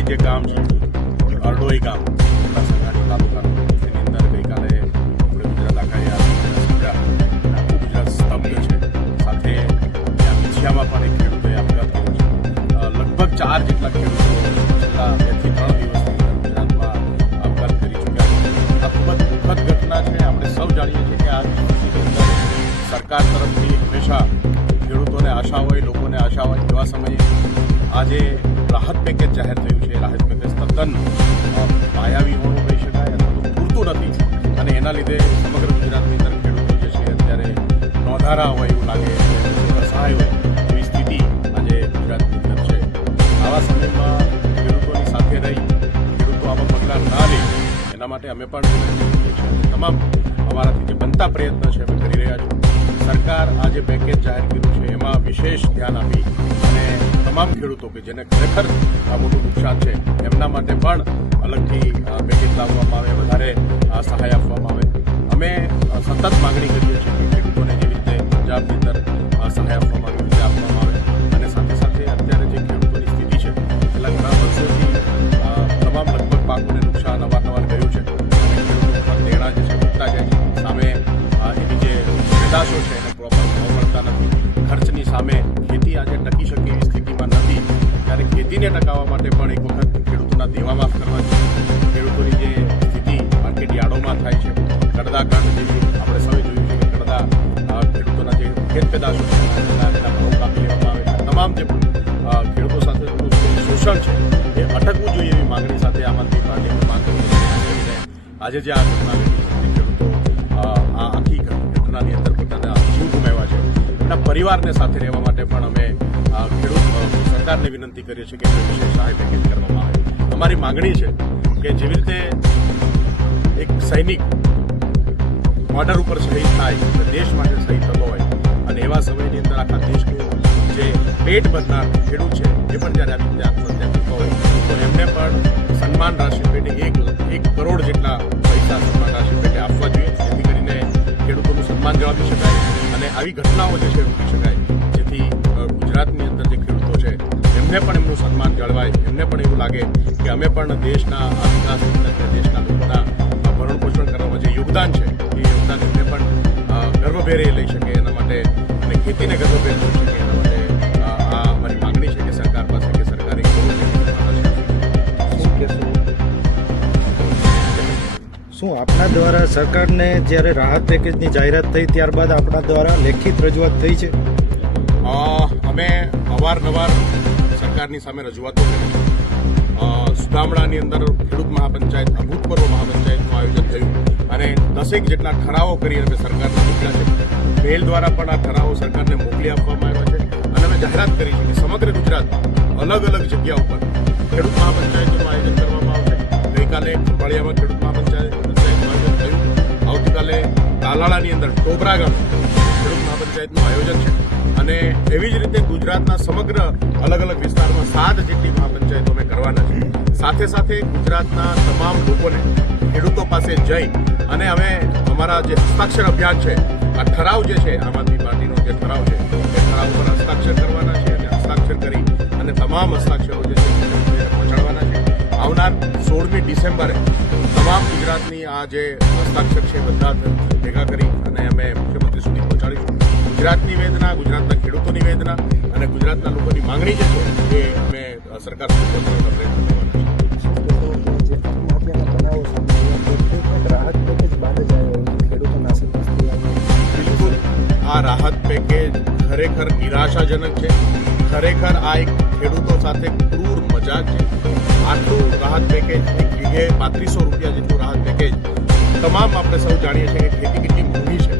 સંગાઈ જે ગામ છે અરડોઈ ગામ સંગાડી તાલુકાનું તેની અંદર ગઈકાલે આપણે ગુજરાત આખાએ ગુજરાત સ્તબ્ધ છે. સાથે વિછિયામાં પણ એક ખેડૂતોએ આપઘાત કર્યો છે. લગભગ 4 જેટલા ખેડૂતો છેલ્લા 2 થી 3 દિવસની ગુજરાતમાં આપઘાત કરી ચૂક્યા છે. આ ખૂબ જ દુઃખદ ઘટના છે. આપણે સૌ જાણીએ છીએ કે આ સ્થિતિની અંદર સરકાર તરફથી હંમેશા ખેડૂતોને આશા હોય, લોકોને આશા હોય. એવા સમયે આજે રાહત પેકેજ જાહેર થયું છે. રાહત પેકેજ તદ્દન માયાવી હોવાનું કહી શકાય અથવા તો પૂરતું નથી અને એના લીધે સમગ્ર ગુજરાતની અંદર ખેડૂતો જે છે અત્યારે નોંધારા હોય એવું લાગે, અસહાય હોય એવી સ્થિતિ આજે ગુજરાતની અંદર છે. આવા સમયમાં ખેડૂતોની સાથે રહી ખેડૂતો આવા પગલાં ના લે એના માટે અમે પણ વિનંતી કરીએ છીએ. તમામ અમારાથી જે બનતા પ્રયત્ન છે અમે કરી રહ્યા છીએ. સરકાર આજે પેકેજ જાહેર કર્યું છે એમાં વિશેષ ધ્યાન આપી અને તમામ ખેડૂતો કે જેને ખરેખર મોટું નુકસાન છે એમના માટે પણ અલગથી પેકેજ લાવવામાં આવે, વધારે સહાય આપવામાં આવે. અમે સતત માગણી કરીએ છીએ કે ખેડૂતોને જેવી રીતે પંજાબની અંદર સહાય આપવામાં આવી રીતે આપવામાં આવે અને સાથે સાથે અત્યારે જે ખેડૂતોની સ્થિતિ છે છેલ્લા ઘણા વર્ષોથી તમામ લગભગ પાકોને નુકસાન અવારનવાર ગયું છે અને ખેડૂતો પર દેણા જે છે વધતા જાય છે. સામે એની જે પેદાશો છે એને પ્રોપર ભાવ મળતા નથી. ખર્ચની સામે ખેતી આજે ટકી શકે એવી સ્થિતિમાં નથી. ત્યારે ખેતીને ટકાવવા માટે પણ એક વખત ખેડૂતોના દેવા માફ કરવા જોઈએ. ખેડૂતોની જે સ્થિતિ માર્કેટ યાર્ડોમાં થાય છે, કડદા કાંડ જેવી આપણે સૌએ જોયું છે કે કડદા ખેડૂતોના જે ખેત પેદાશો છે એના ભાવ કાપી લેવામાં આવે છે. તમામ જે ખેડૂતો સાથેનું જે શોષણ છે એ અટકવું જોઈએ એવી માંગણી સાથે આમ આદમી પાર્ટીની માંગ કરીને આજે જે આ ઘટના ઘટી છે ખેડૂતો આ આખી ઘટનાની અંદર પોતાના જીવ ગુમાવ્યા છે એમના પરિવારને સાથે રહેવા માટે પણ અમે સરકારને વિનંતી કરીએ છીએ કે વિશેષ સહાય પેકેજ કરવામાં આવે. અમારી માંગણી છે કે જેવી રીતે એક સૈનિક બોર્ડર ઉપર શહીદ થાય દેશ માટે શહીદ થતો હોય અને એવા સમયની અંદર આખા દેશનું જે પેટ ભરનાર ખેડૂત છે એ પણ જ્યારે આવી રીતે આત્મહત્યા કરતો હોય તો એમને પણ સન્માન રાશિ પેટે 1 કરોડ જેટલા પૈસા સન્માન રાશિ પેટે આપવા જોઈએ જેથી કરીને ખેડૂતોનું સન્માન જળવાવી શકાય અને આવી ઘટનાઓ જે છે રોકી શકાય, જેથી ગુજરાતની અંદર જે ખેડૂતો છે એમને પણ એમનું સન્માન જળવાય, એમને પણ એવું લાગે કે અમે પણ દેશના આ વિકાસ દેશના લોકોના ભરણ પોષણ કરવામાં જે યોગદાન છે એ યોગદાન એમને પણ ગર્વભેરે લઈ શકે એના માટે અને ખેતીને ગર્વભેર લઈ શકે એના માટે આ અમારી માંગણી છે કે સરકાર પાસે કે સરકારે શું આપના દ્વારા સરકારને જ્યારે રાહત પેકેજની જાહેરાત થઈ ત્યારબાદ આપણા દ્વારા લેખિત રજૂઆત થઈ છે? અમે અવારનવાર સરકારની સામે રજૂઆતો કરી. સુદામડાની અંદર ખેડૂત મહાપંચાયત, અભૂતપૂર્વ મહાપંચાયતનું આયોજન થયું અને 10 જેટલા ઠરાવો કરી અમે સરકારને મોકલ્યા છે. મેલ દ્વારા પણ આ ઠરાવો સરકારને મોકલી આપવામાં આવ્યા છે અને અમે જાહેરાત કરી છે કે સમગ્ર ગુજરાત અલગ અલગ જગ્યા ઉપર ખેડૂત મહાપંચાયતનું આયોજન કરવામાં આવશે. ગઈકાલે ખંભાળિયામાં ખેડૂત મહાપંચાયતનું આયોજન થયું. આવતીકાલે તાલાળાની અંદર ટોબરા ગામે ખેડૂત મહાપંચાયતનું આયોજન છે અને એવી જ રીતે ગુજરાતના સમગ્ર અલગ અલગ વિસ્તારમાં 7 જેટલી મહાપંચાયતો અમે કરવાના છે. સાથે સાથે ગુજરાતના તમામ લોકોને ખેડૂતો પાસે જઈ અને અમે અમારા જે હસ્તાક્ષર અભિયાન છે, આ ઠરાવ જે છે આમ આદમી પાર્ટીનો જે ઠરાવ છે એ ઠરાવ પર હસ્તાક્ષર કરવાના છે અને હસ્તાક્ષર કરી અને તમામ હસ્તાક્ષરો જે છે પહોંચાડવાના છે. આવનાર 16મી ડિસેમ્બરે તમામ ગુજરાતની આ જે હસ્તાક્ષર છે બધા ભેગા કરી અને અમે મુખ્યમંત્રી સુધી પહોંચાડીશું. ગુજરાતની વેદના, ગુજરાતના ખેડૂતોની વેદના અને ગુજરાતના લોકોની માંગણી જે છે એ અમે સરકાર સુધી પહોંચાડવાનો પ્રયત્ન કરવાના છે. બિલકુલ આ રાહત પેકેજ ખરેખર નિરાશાજનક છે. ખરેખર આ એક ખેડૂતો સાથે ક્રૂર મજાક છે. આટલું રાહત પેકેજ એક વીઘે 3200 રૂપિયા જેટલું રાહત પેકેજ. તમામ આપણે સૌ જાણીએ છીએ કે ખેતી કેટલી મોંઘી છે.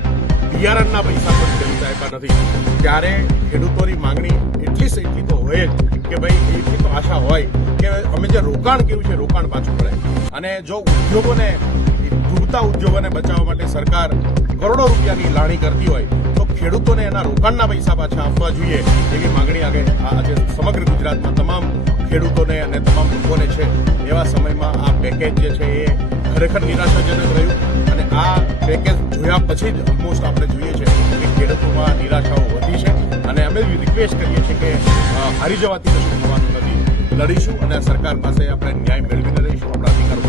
બિયારણના પૈસા પણ ખેડૂત આપ્યા નથી. ત્યારે ખેડૂતોની માંગણી એટલી તો હોય જ કે ભાઈ એટલી તો આશા હોય કે અમે જે રોકાણ કર્યું છે રોકાણ પાછું પડે અને જો ઉદ્યોગોને ડૂબતા ઉદ્યોગોને બચાવવા માટે સરકાર કરોડો રૂપિયાની લાણી કરતી હોય તો ખેડૂતોને એના રોકાણના પૈસા પાછા આપવા જોઈએ એવી માંગણી આજે સમગ્ર ગુજરાતમાં તમામ ખેડૂતોને અને તમામ લોકોને છે. એવા સમયમાં આ પેકેજ જે છે એ ખરેખર નિરાશાજનક રહ્યું અને આ પેકેજ જોયા પછી જ ઓલમોસ્ટ આપણે જોઈએ છે કે ખેડૂતોમાં નિરાશાઓ વધી છે અને અમે રિક્વેસ્ટ કરીએ છીએ કે હારી જવાથી કશું થવાનું નથી. લડીશું અને સરકાર પાસે આપણે ન્યાય મેળવીને રહીશું, આપણા અધિકારો